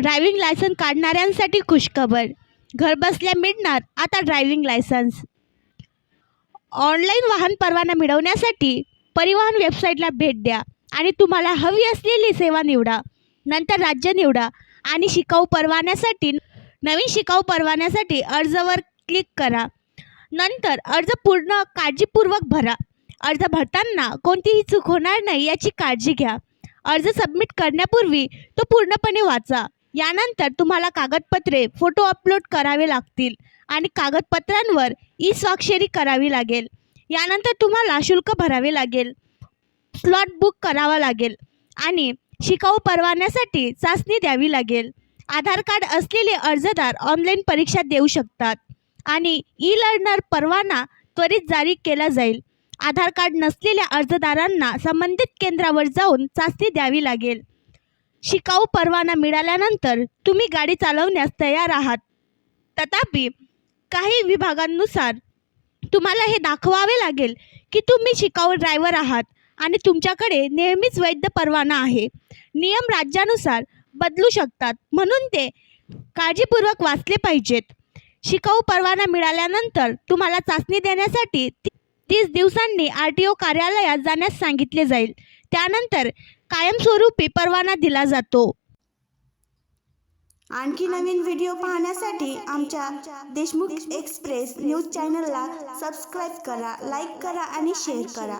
Driving licence काढणाऱ्यांसाठी खुशखबर. घरबसल्या मिळणार आता ड्रायव्हिंग लायसन्स. ऑनलाईन वाहन परवाना मिळवण्यासाठी परिवहन वेबसाईटला भेट द्या आणि तुम्हाला हवी असलेली सेवा निवडा. नंतर राज्य निवडा आणि नवीन शिकाऊ परवान्यासाठी अर्जवर क्लिक करा. नंतर अर्ज पूर्ण काळजीपूर्वक भरा. अर्ज भरताना कोणतीही चूक होणार नाही याची काळजी घ्या. अर्ज सबमिट करण्यापूर्वी तो पूर्णपणे वाचा. यानंतर तुम्हाला कागदपत्रे, फोटो अपलोड करावे लागतील आणि कागदपत्रांवर ई-स्वाक्षरी करावी लागेल. यानंतर तुम्हाला शुल्क भरावे लागेल, स्लॉट बुक करावा लागेल आणि शिकाऊ परवान्यासाठी चाचणी द्यावी लागेल. आधार कार्ड असलेले अर्जदार ऑनलाईन परीक्षा देऊ शकतात आणि ई-लर्नर परवाना त्वरित जारी केला जाईल. आधार कार्ड नसलेल्या अर्जदारांना संबंधित केंद्रावर जाऊन चाचणी द्यावी लागेल. शिकाऊ परवाना मिळाल्यानंतर तुम्ही गाडी चालवण्यास तयार आहात. तथापि, काही विभागांनुसार तुम्हाला हे दाखवावे लागेल की तुम्ही शिकाऊ ड्रायव्हर आहात आणि तुमच्याकडे नेहमीच वैध परवाना आहे. नियम राज्यानुसार बदलू शकतात, म्हणून ते काळजीपूर्वक वाचले पाहिजेत. शिकाऊ परवाना मिळाल्यानंतर तुम्हाला चाचणी देण्यासाठी 30 दिवसांनी RTO कार्यालयात जाण्यास सांगितले जाईल. त्यानंतर कायमस्वरूपी परवाना दिला जातो. आणखी नवीन व्हिडिओ पाहण्यासाठी आमच्या देशमुख एक्सप्रेस न्यूज चॅनलला सबस्क्राईब करा, लाईक करा आणि शेअर करा.